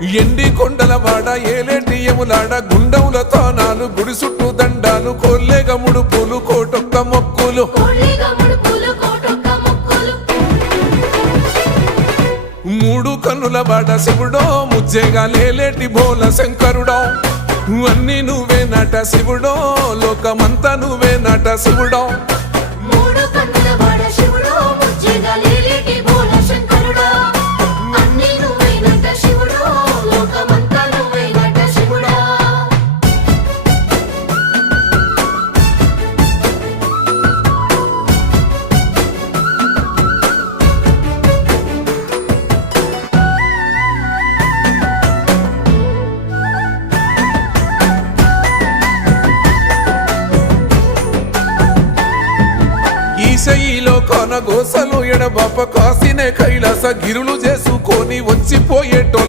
ఎండి కొండల వాడ ఏలేటియములాడ గుండముల తానాలు గుడి చుట్టూ దండాలు కొల్లేగ ముడుపులు కోటొక్క మొక్కులు మూడు కన్నుల వాడ శివుడో ముజ్జేగా లేలేటి బోల శంకరుడో అన్ని నువ్వే నట శివుడో లోకమంతా నువ్వే నట శివుడో ఈశయిలో కొన గోసలు ఎడబాప కాసినే కైలాస గిరులు చేసుకొని వచ్చిపోయేటో